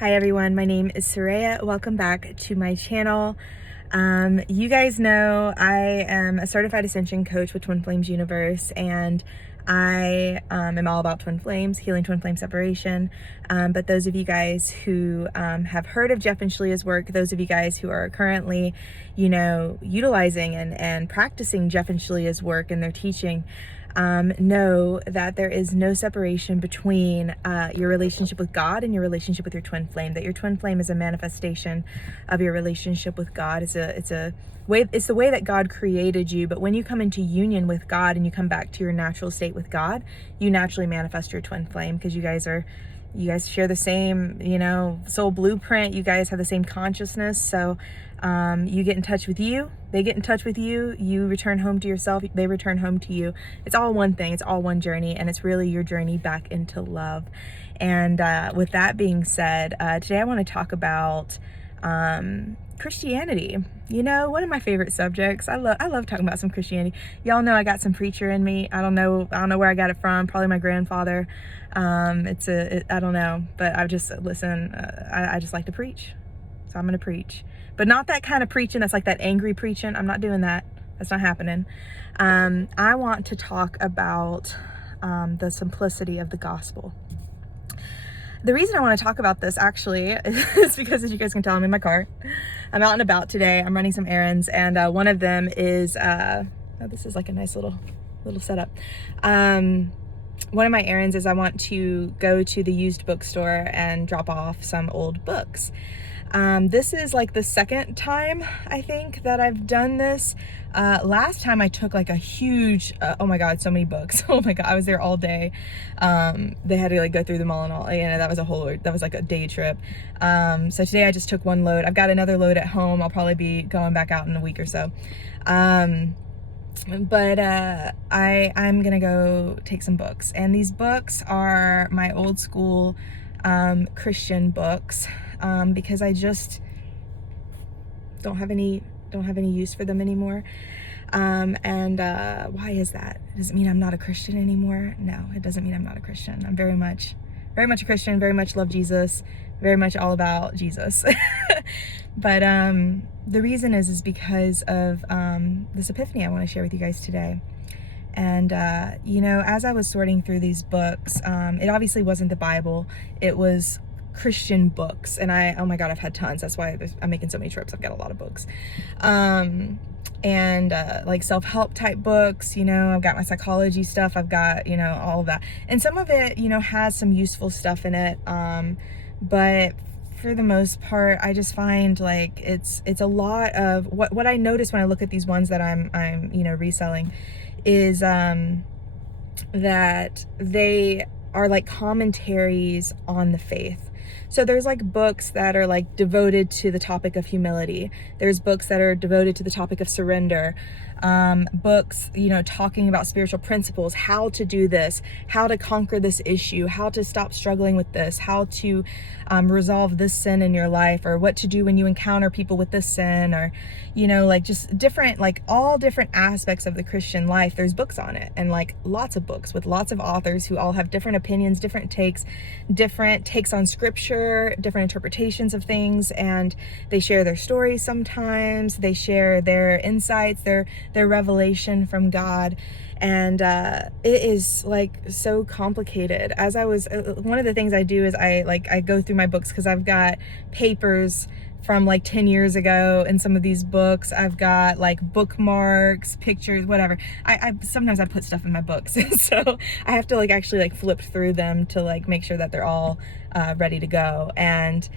Hi everyone, my name is Soraya. Welcome back to my channel. You guys know I am a certified ascension coach with Twin Flames Universe, and I am all about twin flames, healing twin flame separation. But those of you guys who have heard of Jeff and Shalia's work, those of you guys who are currently, utilizing and practicing Jeff and Shalia's work and their teaching, know that there is no separation between your relationship with God and your relationship with your twin flame. That your twin flame is a manifestation of your relationship with God. It's the way that God created you. But when you come into union with God and you come back to your natural state with God, you naturally manifest your twin flame, because you guys share the same, soul blueprint. You guys have the same consciousness. So you get in touch with you, they get in touch with you, you return home to yourself, they return home to you. It's all one thing, it's all one journey, and it's really your journey back into love. And with that being said, today I want to talk about Christianity. One of my favorite subjects. I love talking about some Christianity. Y'all know I got some preacher in me. I don't know where I got it from. Probably my grandfather. I don't know, but I just listen. I just like to preach, so I'm gonna preach, but not that kind of preaching that's like that angry preaching. I'm not doing that. That's not happening. I want to talk about the simplicity of the gospel. The reason I want to talk about this actually is because, as you guys can tell, I'm in my car. I'm out and about today. I'm running some errands, and one of them is this is like a nice little setup. One of my errands is I want to go to the used bookstore and drop off some old books. This is like the second time I think that I've done this. Last time I took like a huge, oh my God, so many books. Oh my God, I was there all day. They had to like go through them all and all, that was like a day trip. So today I just took one load. I've got another load at home. I'll probably be going back out in a week or so. But I'm gonna go take some books, and these books are my old school Christian books, because I just don't have any use for them anymore. And why is that? Does it mean I'm not a Christian anymore? No, it doesn't mean I'm not a Christian. I'm very much a Christian, very much love Jesus, very much all about Jesus. But the reason is because of this epiphany I want to share with you guys today. And as I was sorting through these books, it obviously wasn't the Bible, it was Christian books. And oh my God, I've had tons. That's why I'm making so many trips. I've got a lot of books. And like self-help type books, I've got my psychology stuff, I've got, all of that. And some of it, has some useful stuff in it. But for the most part, I just find like it's a lot of what I notice when I look at these ones that I'm reselling is that they are like commentaries on the faith. So there's like books that are like devoted to the topic of humility. There's books that are devoted to the topic of surrender. Books, talking about spiritual principles, how to do this, how to conquer this issue, how to stop struggling with this, how to resolve this sin in your life, or what to do when you encounter people with this sin, or, like just different, like all different aspects of the Christian life. There's books on it, and like lots of books with lots of authors who all have different opinions, different takes on scripture, different interpretations of things, and they share their stories sometimes, they share their insights, their revelation from God. And it is like so complicated. As I was, one of the things I do is I go through my books, because I've got papers from like 10 years ago in some of these books. I've got like bookmarks, pictures, whatever. I sometimes I put stuff in my books, so I have to like actually like flip through them to like make sure that they're all ready to go. And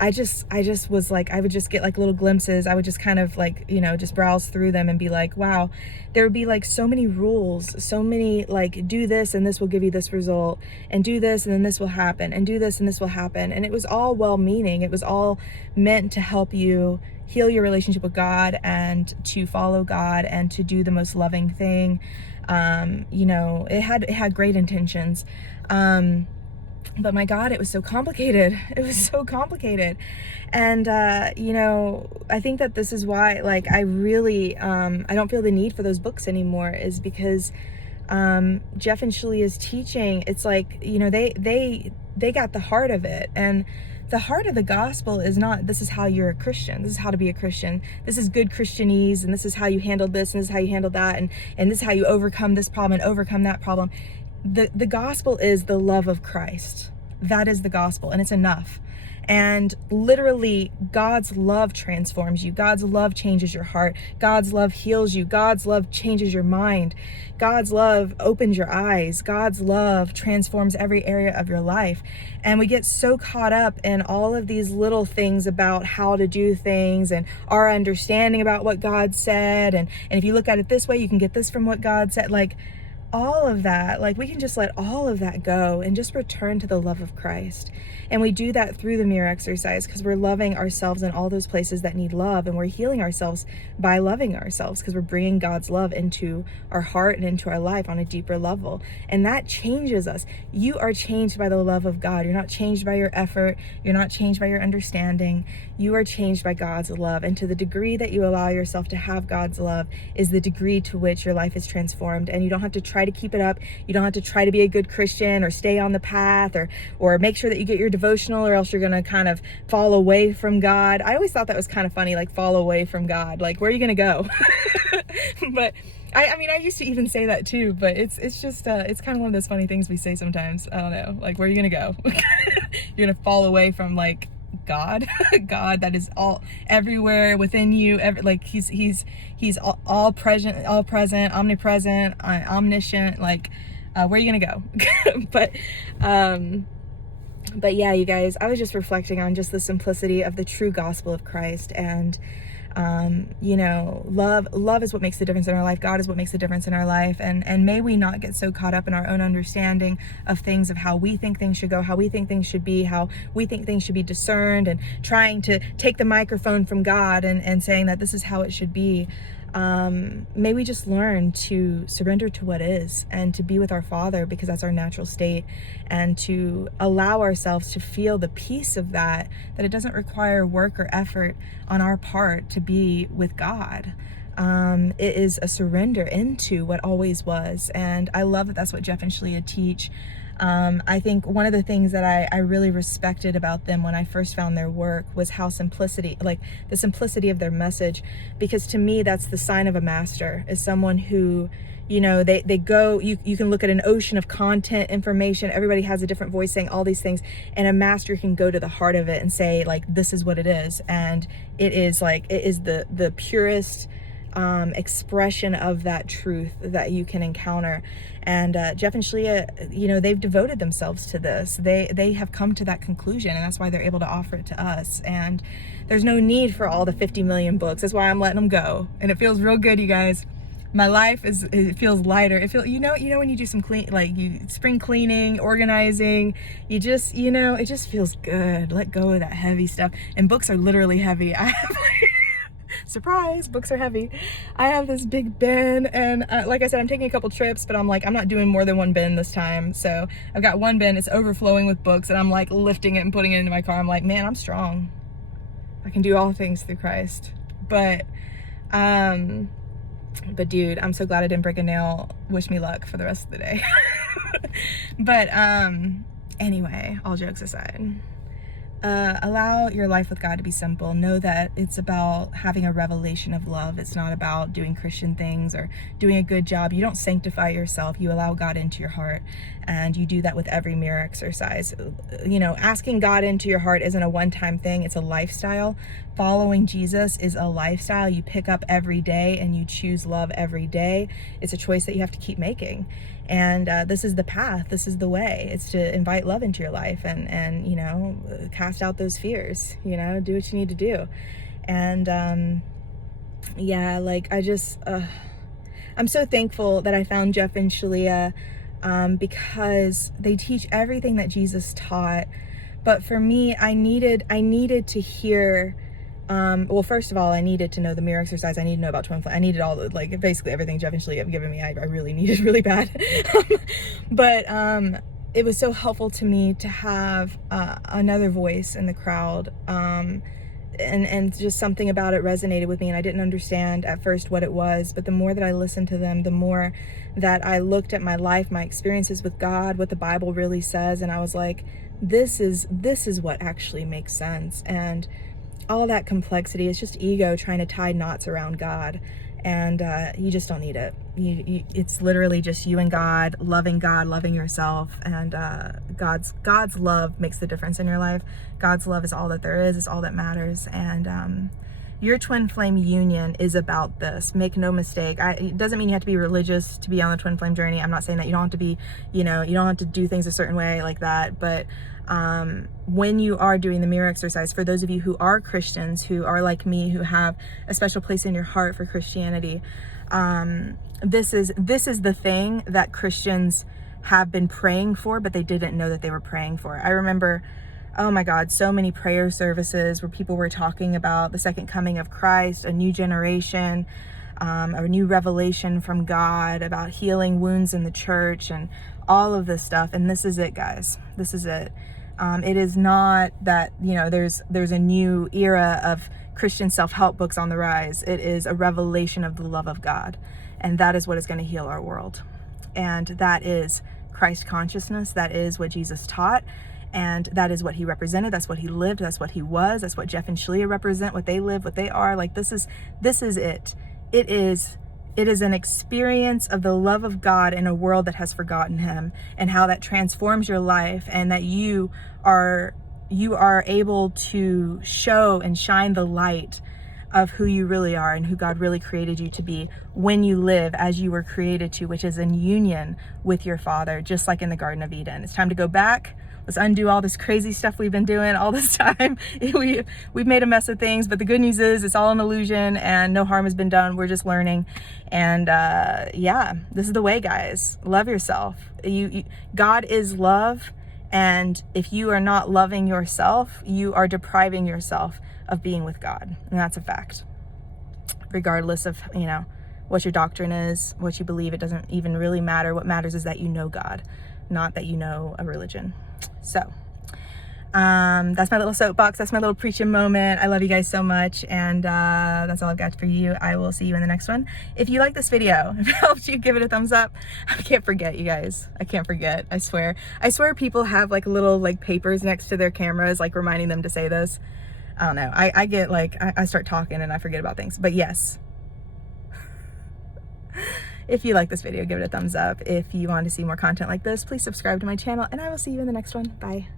I just was like, I would just get like little glimpses. I would just kind of like, just browse through them and be like, wow, there would be like so many rules, so many like, do this and this will give you this result, and do this and then this will happen, and do this and this will happen. And it was all well-meaning. It was all meant to help you heal your relationship with God, and to follow God, and to do the most loving thing. It had great intentions. But my God, it was so complicated. It was so complicated. And, I think that this is why, like, I really, I don't feel the need for those books anymore, is because Jeff and Shalia's teaching, it's like, they they got the heart of it. And the heart of the gospel is not, this is how you're a Christian, this is how to be a Christian, this is good Christianese, and this is how you handle this, and this is how you handle that, and this is how you overcome this problem and overcome that problem. The gospel is the love of Christ. That is the gospel, and it's enough. And literally, God's love transforms you. God's love changes your heart. God's love heals you. God's love changes your mind. God's love opens your eyes. God's love transforms every area of your life. And we get so caught up in all of these little things about how to do things and our understanding about what God said. And if you look at it this way, you can get this from what God said. Like, all of that, like, we can just let all of that go and just return to the love of Christ. And we do that through the mirror exercise, because we're loving ourselves in all those places that need love, and we're healing ourselves by loving ourselves, because we're bringing God's love into our heart and into our life on a deeper level. And that changes us. You are changed by the love of God. You're not changed by your effort. You're not changed by your understanding. You are changed by God's love. And to the degree that you allow yourself to have God's love is the degree to which your life is transformed. And you don't have to try to keep it up. You don't have to try to be a good Christian or stay on the path or make sure that you get your devotional, or else you're going to kind of fall away from God. I always thought that was kind of funny, like, fall away from God. Like, where are you going to go? But I mean, I used to even say that too, but it's just, it's kind of one of those funny things we say sometimes. I don't know, like, where are you going to go? You're going to fall away from, like, God. God that is all everywhere within you, like he's all present, omnipresent, omniscient. Like, where are you gonna go? But yeah, you guys, I was just reflecting on just the simplicity of the true gospel of Christ. And you know, love is what makes the difference in our life. God is what makes the difference in our life. And may we not get so caught up in our own understanding of things, of how we think things should go, how we think things should be, how we think things should be discerned, and trying to take the microphone from God and saying that this is how it should be. May we just learn to surrender to what is, and to be with our Father, because that's our natural state, and to allow ourselves to feel the peace of that it doesn't require work or effort on our part to be with God. It is a surrender into what always was. And I love that that's what Jeff and Shalia teach. I think one of the things that I really respected about them when I first found their work was how the simplicity of their message, because to me, that's the sign of a master, is someone who, you know, they go, you can look at an ocean of content, information, everybody has a different voice saying all these things, and a master can go to the heart of it and say, like, this is what it is. And it is the purest expression of that truth that you can encounter. And Jeff and Shalia, you know, they've devoted themselves to this. They have come to that conclusion, and that's why they're able to offer it to us. And there's no need for all the 50 million books. That's why I'm letting them go. And it feels real good, you guys. My life it feels lighter. It feels, you know when you do some spring cleaning, organizing, you just, you know, it just feels good. Let go of that heavy stuff. And books are literally heavy. I have surprise, books are heavy. I have this big bin, and like I said, I'm taking a couple trips, but I'm not doing more than one bin this time. So I've got one bin, it's overflowing with books, and I'm like lifting it and putting it into my car. I'm like, man, I'm strong. I can do all things through Christ. But dude, I'm so glad I didn't break a nail. Wish me luck for the rest of the day. But anyway, all jokes aside, allow your life with God to be simple. Know that it's about having a revelation of love. It's not about doing Christian things or doing a good job. You don't sanctify yourself. You allow God into your heart, and you do that with every mirror exercise. You know, asking God into your heart isn't a one-time thing. It's a lifestyle. Following Jesus is a lifestyle you pick up every day, and you choose love every day. It's a choice that you have to keep making. And this is the path. This is the way. It's to invite love into your life, and you know, cast out those fears. You know, do what you need to do. And yeah, like, I'm so thankful that I found Jeff and Shalia, because they teach everything that Jesus taught. But for me, I needed to hear. Well, first of all, I needed to know the mirror exercise. I needed to know about twin flame. I needed all the, like, basically everything Jeff and Shalia have given me. I really needed really bad. But it was so helpful to me to have another voice in the crowd. And just something about it resonated with me, and I didn't understand at first what it was. But the more that I listened to them, the more that I looked at my life, my experiences with God, what the Bible really says, and I was like, this is what actually makes sense. And all that complexity is just ego trying to tie knots around God. And you just don't need it. It's literally just you and God, loving yourself, and God's love makes the difference in your life. God's love is all that there is all that matters. And your twin flame union is about this. Make no mistake. It doesn't mean you have to be religious to be on the twin flame journey. I'm not saying that you don't have to be, you don't have to do things a certain way like that. But when you are doing the mirror exercise, for those of you who are Christians, who are like me, who have a special place in your heart for Christianity, this is the thing that Christians have been praying for, but they didn't know that they were praying for. I remember, oh my God, so many prayer services where people were talking about the second coming of Christ, a new generation, a new revelation from God, about healing wounds in the church and all of this stuff. And this is it, guys. This is it. It is not that, there's a new era of Christian self-help books on the rise. It is a revelation of the love of God. And that is what is going to heal our world. And that is Christ consciousness. That is what Jesus taught. And that is what he represented. That's what he lived. That's what he was. That's what Jeff and Shalia represent, what they live, what they are. Like, this is it. It is an experience of the love of God in a world that has forgotten him, and how that transforms your life, and that you are able to show and shine the light of who you really are and who God really created you to be when you live as you were created to, which is in union with your Father, just like in the Garden of Eden. It's time to go back. Let's undo all this crazy stuff we've been doing all this time. We've made a mess of things, but the good news is it's all an illusion and no harm has been done. We're just learning. And yeah, this is the way, guys. Love yourself. God is love. And if you are not loving yourself, you are depriving yourself of being with God. And that's a fact. Regardless of, what your doctrine is, what you believe, it doesn't even really matter. What matters is that you know God, not that you know a religion. So that's my little soapbox. That's my little preaching moment. I love you guys so much. And that's all I've got for you. I will see you in the next one. If you like this video, if it helped you, give it a thumbs up. I can't forget, you guys. I can't forget. I swear people have like little papers next to their cameras, like reminding them to say this. I don't know. I get I start talking and I forget about things. But yes. If you like this video, give it a thumbs up. If you want to see more content like this, please subscribe to my channel, and I will see you in the next one. Bye.